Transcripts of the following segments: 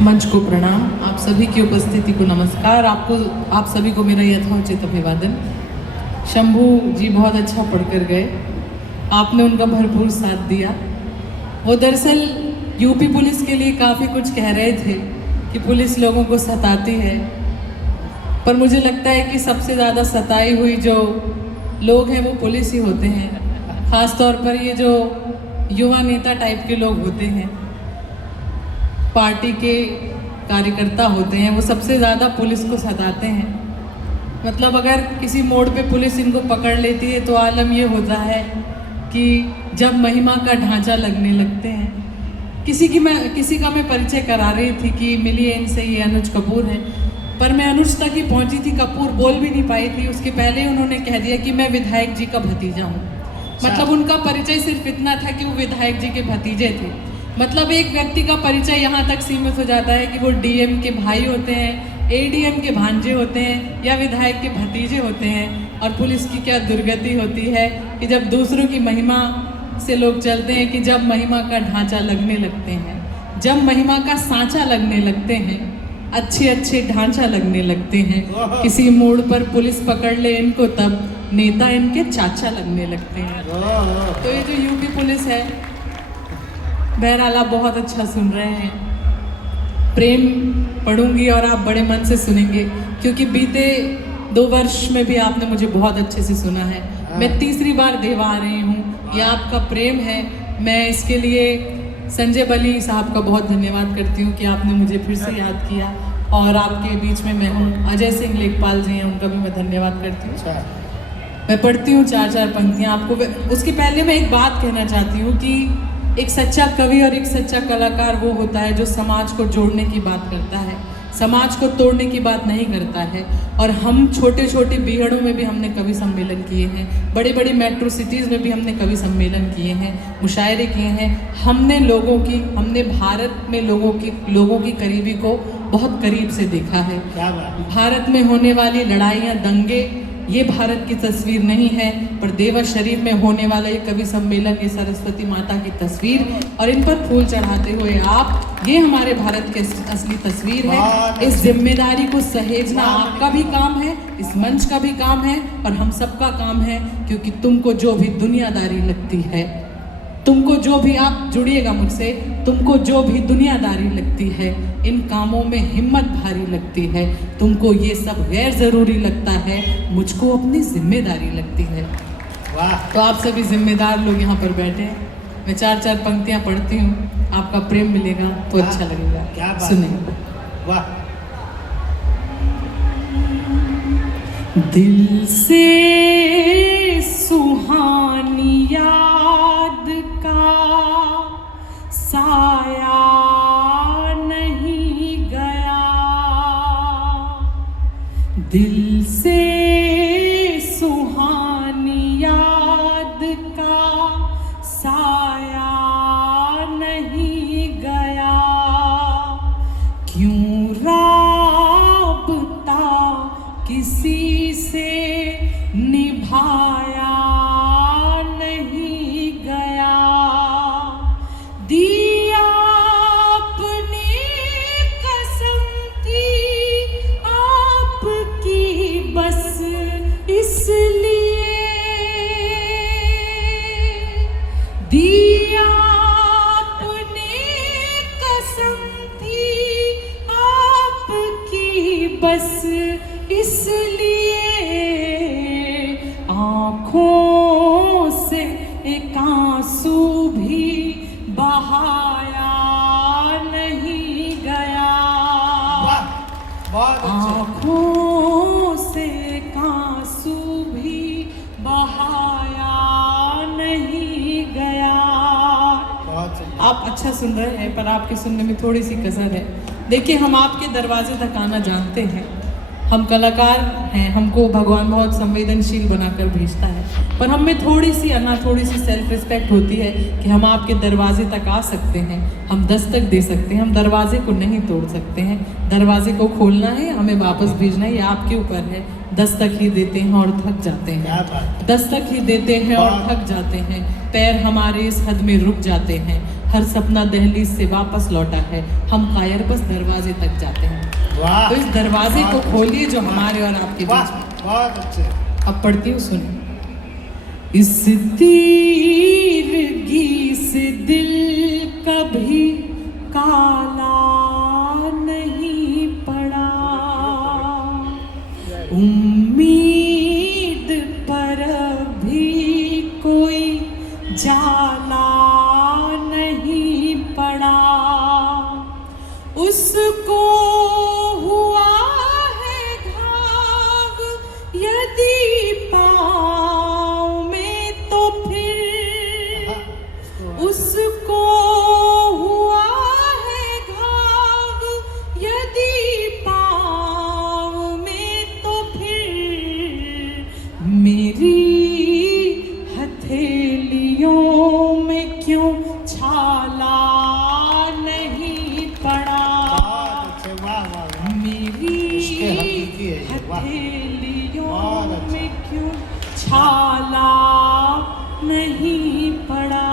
मंच को प्रणाम, आप सभी की उपस्थिति को नमस्कार। आप सभी को मेरा यथोचित अभिवादन। शंभू जी बहुत अच्छा पढ़कर गए, आपने उनका भरपूर साथ दिया। वो दरअसल यूपी पुलिस के लिए काफ़ी कुछ कह रहे थे कि पुलिस लोगों को सताती है, पर मुझे लगता है कि सबसे ज़्यादा सताई हुई जो लोग हैं वो पुलिस ही होते हैं। ख़ास तौर पर ये जो युवा नेता टाइप के लोग होते हैं, पार्टी के कार्यकर्ता होते हैं, वो सबसे ज़्यादा पुलिस को सताते हैं। मतलब अगर किसी मोड़ पे पुलिस इनको पकड़ लेती है तो आलम ये होता है कि जब महिमा का ढांचा लगने लगते हैं। किसी का मैं परिचय करा रही थी कि मिलिए इनसे, ये अनुज कपूर हैं, पर मैं अनुज तक ही पहुंची थी, कपूर बोल भी नहीं पाई थी। उसके पहले ही उन्होंने कह दिया कि मैं विधायक जी का भतीजा हूँ। मतलब उनका परिचय सिर्फ इतना था कि वो विधायक जी के भतीजे थे। मतलब एक व्यक्ति का परिचय यहाँ तक सीमित हो जाता है कि वो डीएम के भाई होते हैं, एडीएम के भांजे होते हैं या विधायक के भतीजे होते हैं। और पुलिस की क्या दुर्गति होती है कि जब दूसरों की महिमा से लोग चलते हैं, कि जब महिमा का ढांचा लगने लगते हैं, जब महिमा का सांचा लगने लगते हैं, अच्छे ढांचा लगने लगते हैं, किसी मोड़ पर पुलिस पकड़ ले इनको, तब नेता इनके चाचा लगने लगते हैं। तो ये जो यूपी पुलिस है, बहरहाल आप बहुत अच्छा सुन रहे हैं। प्रेम पढ़ूंगी और आप बड़े मन से सुनेंगे, क्योंकि बीते 2 वर्ष में भी आपने मुझे बहुत अच्छे से सुना है। मैं तीसरी बार देवा आ रही हूँ, ये आपका प्रेम है। मैं इसके लिए संजय बली साहब का बहुत धन्यवाद करती हूँ कि आपने मुझे फिर से याद किया, और आपके बीच में मैं हूँ। अजय सिंह लेखपाल जी हैं, उनका भी मैं धन्यवाद करती हूँ। मैं पढ़ती हूँ 4 पंक्तियाँ आपको। उसके पहले मैं एक बात कहना चाहती हूँ कि एक सच्चा कवि और एक सच्चा कलाकार वो होता है जो समाज को जोड़ने की बात करता है, समाज को तोड़ने की बात नहीं करता है। और हम छोटे बीहड़ों में भी हमने कवि सम्मेलन किए हैं, बड़ी मेट्रो सिटीज़ में भी हमने कवि सम्मेलन किए हैं, मुशायरे किए हैं। हमने भारत में लोगों की करीबी को बहुत करीब से देखा है। भारत में होने वाली लड़ाइयाँ, दंगे, ये भारत की तस्वीर नहीं है, पर देवा शरीफ में होने वाला ये कवि सम्मेलन, ये सरस्वती माता की तस्वीर, और इन पर फूल चढ़ाते हुए आप, ये हमारे भारत की असली तस्वीर है। इस जिम्मेदारी को सहेजना आपका भी काम है, इस मंच का भी काम है, और हम सबका काम है। क्योंकि तुमको जो भी दुनियादारी लगती है, तुमको जो भी, आप जुड़िएगा मुझसे, तुमको जो भी दुनियादारी लगती है, इन कामों में हिम्मत भारी लगती है। तुमको ये सब गैर ज़रूरी लगता है, मुझको अपनी जिम्मेदारी लगती है। वाह। तो आप सभी जिम्मेदार लोग यहाँ पर बैठे हैं। मैं 4 पंक्तियाँ पढ़ती हूँ, आपका प्रेम मिलेगा तो अच्छा लगेगा। सुने। वाह। दिल से सुहानी याद का साया नहीं गया, दिल से सुहानी याद का साया नहीं गया। क्यों राबता किसी से निभाया नहीं गया, दिया अपनी कसम थी आपकी बस इसलिए, दिया अपनी कसम थी आपकी बस इसलिए, आँखों से एक आंसू भी बहाया नहीं गया, आँखों से एक आंसू भी बहाया नहीं गया। आप अच्छा सुन रहे हैं, पर आपके सुनने में थोड़ी सी कसर है। देखिए, हम आपके दरवाजे तक आना जानते हैं, हम कलाकार हैं, हमको भगवान बहुत संवेदनशील बनाकर भेजता है, पर हम में थोड़ी सी सेल्फ रिस्पेक्ट होती है कि हम आपके दरवाजे तक आ सकते हैं, हम दस्तक दे सकते हैं, हम दरवाजे को नहीं तोड़ सकते हैं। दरवाजे को खोलना है, हमें वापस भेजना है, ये आपके ऊपर है। दस्तक ही देते हैं और थक जाते हैं, दस्तक ही देते हैं और थक जाते हैं, पैर हमारे इस हद में रुक जाते हैं। हर सपना दहलीज से वापस लौटा है, हम कायर बस दरवाजे तक जाते हैं। वाह, तो इस दरवाजे को बहुत खोलिए जो वाह, हमारे और आपके वाह, बीच में। बहुत अच्छे। अब पढ़ती हूँ, सुनिए। इस तीरगी से दिल कभी काला नहीं पड़ा, उम्मीद पर भी कोई जाला नहीं पड़ा, उसको हुआ है घाव यदि पाँव में तो फिर उसको हुआ है घाव यदि पाँव में तो फिर मेरी हथेलियों में क्यों छाला नहीं पड़ा, बहुत अच्छे, वाह, वाह, वाह। मेरी उसके हकीकी है ये, वाह। हथेलियों बहुत अच्छा। में क्यों छाला नहीं पड़ा।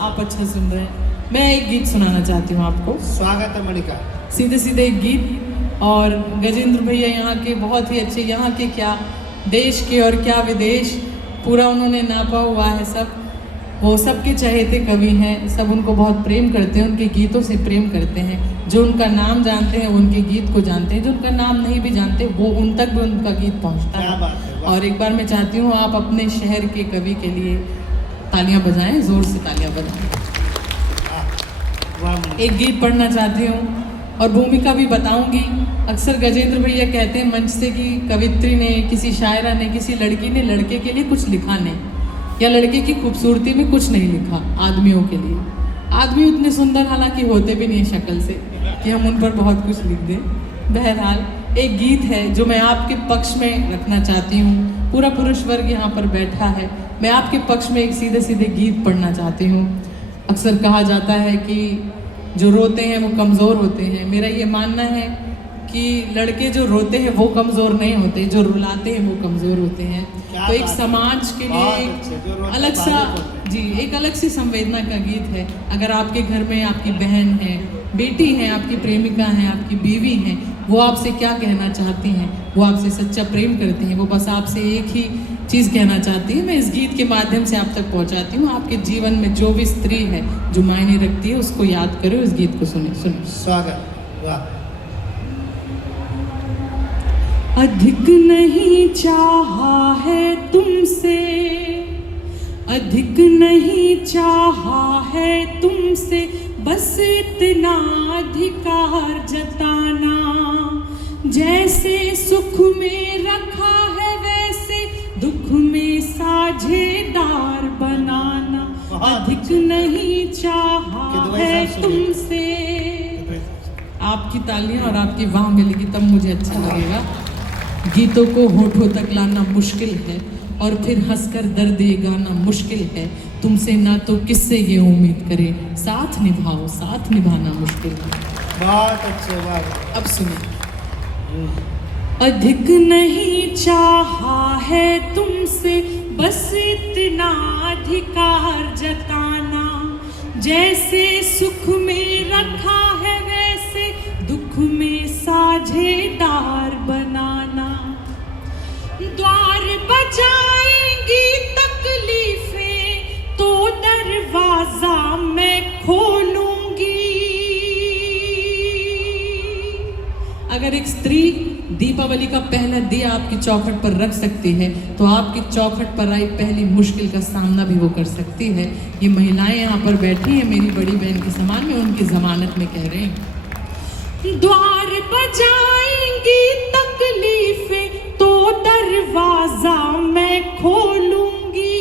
आप अच्छा सुन रहे हैं। मैं एक गीत सुनाना चाहती हूँ आपको, स्वागत है मणिका। सीधे सीधे एक गीत। और गजेंद्र भैया यहाँ के बहुत ही अच्छे, यहाँ के क्या देश के और क्या विदेश, पूरा उन्होंने नापा हुआ है सब। वो सबके चहेते कवि हैं, सब उनको बहुत प्रेम करते हैं, उनके गीतों से प्रेम करते हैं। जो उनका नाम जानते हैं उनके गीत को जानते हैं, जो उनका नाम नहीं भी जानते वो उन तक भी उनका गीत पहुंचता क्या बात है, है। वाह। और एक बार मैं चाहती हूँ आप अपने शहर के कवि के लिए तालियां बजाएं, जोर से तालियां बजाएं। वाह मणिका। एक गीत पढ़ना चाहती हूँ और भूमिका भी बताऊंगी। अक्सर गजेंद्र भैया कहते हैं मंच से कि कवित्री ने, किसी शायरा ने, किसी लड़की ने लड़के के लिए कुछ लिखा नहीं, या लड़के की खूबसूरती में कुछ नहीं लिखा आदमियों के लिए। आदमी उतने सुंदर हालांकि होते भी नहीं शक्ल से कि हम उन पर बहुत कुछ लिख दें। बहरहाल एक गीत है जो मैं आपके पक्ष में रखना चाहती हूँ। पूरा पुरुष वर्ग यहाँ पर बैठा है, मैं आपके पक्ष में एक सीधे सीधे गीत पढ़ना चाहती हूँ। अक्सर कहा जाता है कि जो रोते हैं वो कमज़ोर होते हैं। मेरा ये मानना है कि लड़के जो रोते हैं वो कमज़ोर नहीं होते, जो रुलाते हैं वो कमज़ोर होते हैं। क्या तो एक बात है। समाज के बहुत लिए अच्छे, जो रोते अलग सा, बालक होते हैं। जी, एक अलग सी संवेदना का गीत है। अगर आपके घर में आपकी बहन है, बेटी है, आपकी प्रेमिका है, आपकी बीवी है, वो आपसे क्या कहना चाहती हैं, वो आपसे सच्चा प्रेम करती हैं, वो बस आपसे एक ही चीज़ कहना चाहती है, मैं इस गीत के माध्यम से आप तक पहुंचाती हूँ। आपके जीवन में जो भी स्त्री है जो मायने रखती है उसको याद करो, इस गीत को सुने। स्वागत, वाह। अधिक नहीं चाहा है तुमसे, अधिक नहीं चाहा है तुमसे, बस इतना अधिकार जताना, जैसे सुख में रखा है वैसे दुख में साझेदार बनाना। अधिक नहीं चाहा है तुमसे। आपकी तालियां और आपकी वाह मिलेगी तब मुझे अच्छा लगेगा। गीतों को होठों तक लाना मुश्किल है और फिर हंसकर दर्द ये गाना मुश्किल है। तुमसे ना तो किससे ये उम्मीद करे, साथ निभाओ, साथ निभाना मुश्किल है। बहुत अच्छे, वाह। अब सुनिए। अधिक नहीं चाहा है तुमसे, बस इतना अधिकार जताना, जैसे सुख में रखा है वैसे दुख में साझेदार बनाना। द्वार बजाएंगी तकलीफें तो दरवाजा मैं खोलूंगी। अगर एक स्त्री दीपावली का पहला दिया आपकी चौखट पर रख सकती है तो आपकी चौखट पर आई पहली मुश्किल का सामना भी वो कर सकती है। ये महिलाएं यहाँ पर बैठी हैं मेरी बड़ी बहन के समान, में उनकी जमानत में कह रहे हैं। द्वार बजाएंगी तकलीफें तो दरवाजा मैं खोलूंगी।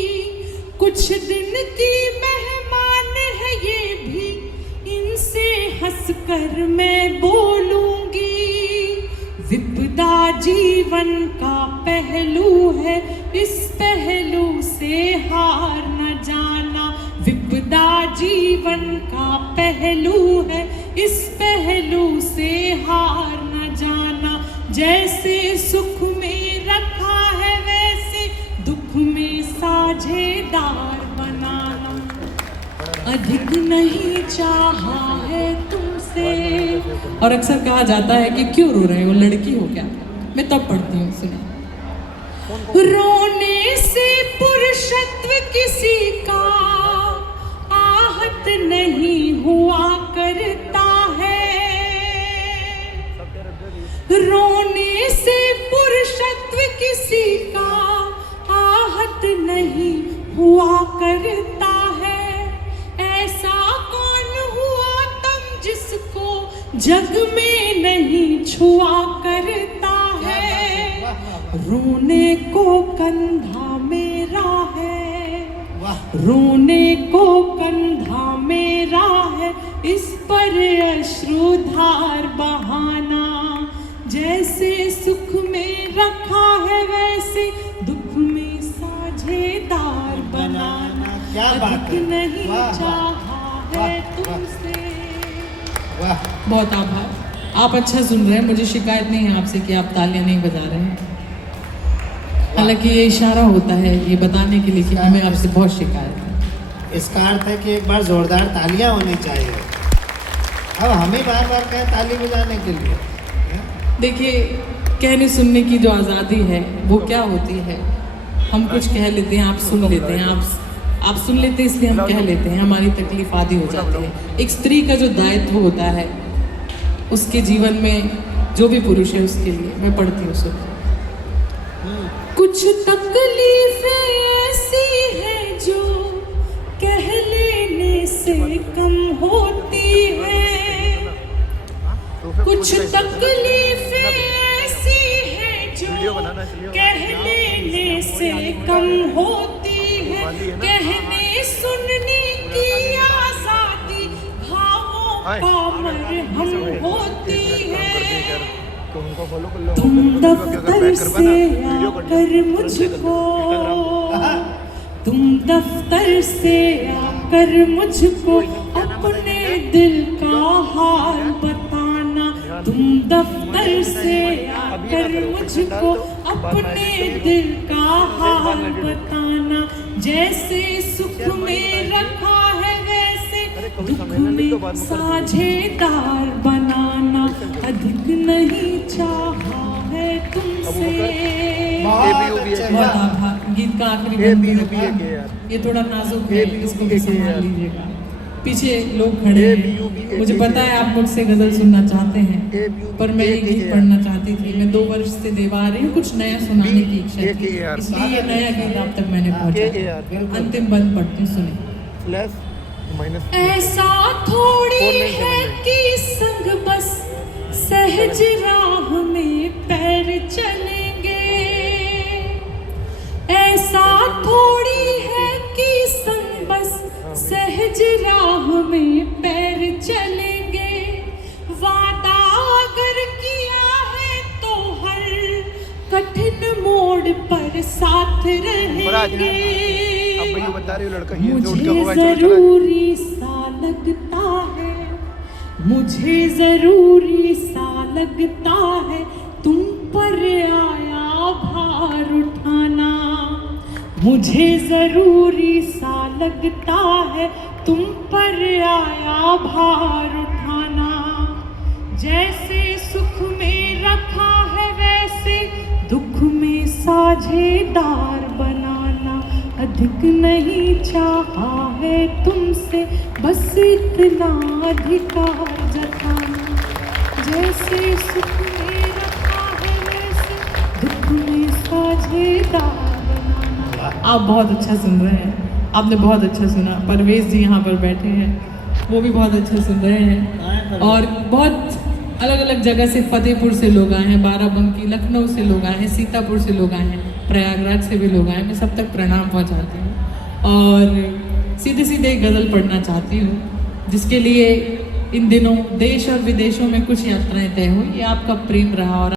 कुछ दिन की मेहमान है ये भी, इनसे हंसकर मैं बोलूंगी। विपदा जीवन का पहलू है, इस पहलू से हार न जाना। विपदा जीवन का पहलू है, इस पहलू से हार न जाना। जैसे सुख में रखा है वैसे दुख में साझेदार बनाना। अधिक नहीं चाहा है तुमसे। और अक्सर कहा जाता है कि क्यों रो रहे हो, लड़की हो क्या? मैं तब पढ़ती हूँ, सुने। रोने से पुरुषत्व किसी का आहत नहीं हुआ करता है। रोने से पुरुषत्व किसी का आहत नहीं हुआ करता है। ऐसा कौन हुआ तुम जिसको जग में नहीं छुआ करता है। रोने को कंधा मेरा है, रोने को कंधा मेरा है, इस पर अश्रुधार बहाना। जैसे सुख में रखा है वैसे दुख में साझेदार बनाना। क्या बात है, नहीं वाह, चाहा है तुमसे। वाह, बहुत आभार। आप अच्छा सुन रहे हैं, मुझे शिकायत नहीं है आपसे कि आप तालियां नहीं बजा रहे हैं। हालांकि ये इशारा होता है ये बताने के लिए कि हमें आपसे बहुत शिकायत है। इसका अर्थ है कि एक बार जोरदार तालियां होनी चाहिए। अब हमें बार बार कहें ताली बजाने के लिए। देखिए, कहने सुनने की जो आज़ादी है वो क्या होती है, हम कुछ कह लेते हैं, आप सुन लेते हैं, आप सुन लेते हैं इसलिए हम कह लेते हैं, हमारी तकलीफ आधी हो जाती है। एक स्त्री का जो दायित्व होता है उसके जीवन में जो भी पुरुष है उसके लिए, मैं पढ़ती हूँ सुन। कुछ तकलीफें ऐसी हैं जो कह लेने से कम होती है। कुछ तकलीफें ऐसी हैं जो कह लेने से कम होती है। कहने सुनने की आजादी भावों का मरहम होती है। तुम दफ्तर से आकर मुझको, तुम दफ्तर से आकर मुझको अपने दिल का हाल बताना। तुम दफ्तर से आकर मुझको अपने दिल का हाल बताना। जैसे सुख में रखा है वैसे दुख में साझेदार बनाना। अधिक नहीं चाहा है तुमसे। बहुत आभार। गीत का आखिरी बंद, ये थोड़ा नाजुक है, इसको भी संभाल लीजिएगा। पीछे लोग खड़े हैं, मुझे पता है आप मुझसे गजल सुनना चाहते हैं, पर मैं ये गीत पढ़ना चाहती थी। मैं 2 वर्ष से देवा रही हूँ, कुछ नया सुनाने की इच्छा थी, इसलिए ये नया गीत आप तक मैंने पहुँचा। अंतिम बंद पढ़ती हूँ, सुनिए। ऐसा थोड़ी है कि संग बस सहज राह में पैर चलेंगे। ऐसा थोड़ी है कि संग बस सहज राह में पैर चलेंगे। वादा अगर किया है तो हर कठिन मोड़ पर साथ रहेंगे। मुझे जरूरी सा लगता है, मुझे जरूरी सा लगता है तुम पर आया भार उठाना। मुझे जरूरी सा लगता है तुम पर आया भार उठाना। जैसे सुख में रखा है वैसे दुख में साझेदार बनाना। अधिक नहीं चाहा है तुमसे, बस इतना अधिकार जताना। जैसे सुख में रखा है वैसे दुख में साझेदार बनाना। आप बहुत अच्छा सुन रहे हैं, आपने बहुत अच्छा सुना। परवेश जी यहाँ पर बैठे हैं, वो भी बहुत अच्छा सुन रहे हैं। और बहुत अलग अलग जगह से, फतेहपुर से लोग आए हैं, बाराबंकी, लखनऊ से लोग आए हैं, सीतापुर से लोग आए हैं, प्रयागराज से भी लोग आए हैं। मैं सब तक प्रणाम पहुंचाती हूँ और सीधे सीधे एक गज़ल पढ़ना चाहती हूँ, जिसके लिए इन दिनों देश और विदेशों में कुछ यात्राएं तय हुई। ये आपका प्रेम रहा और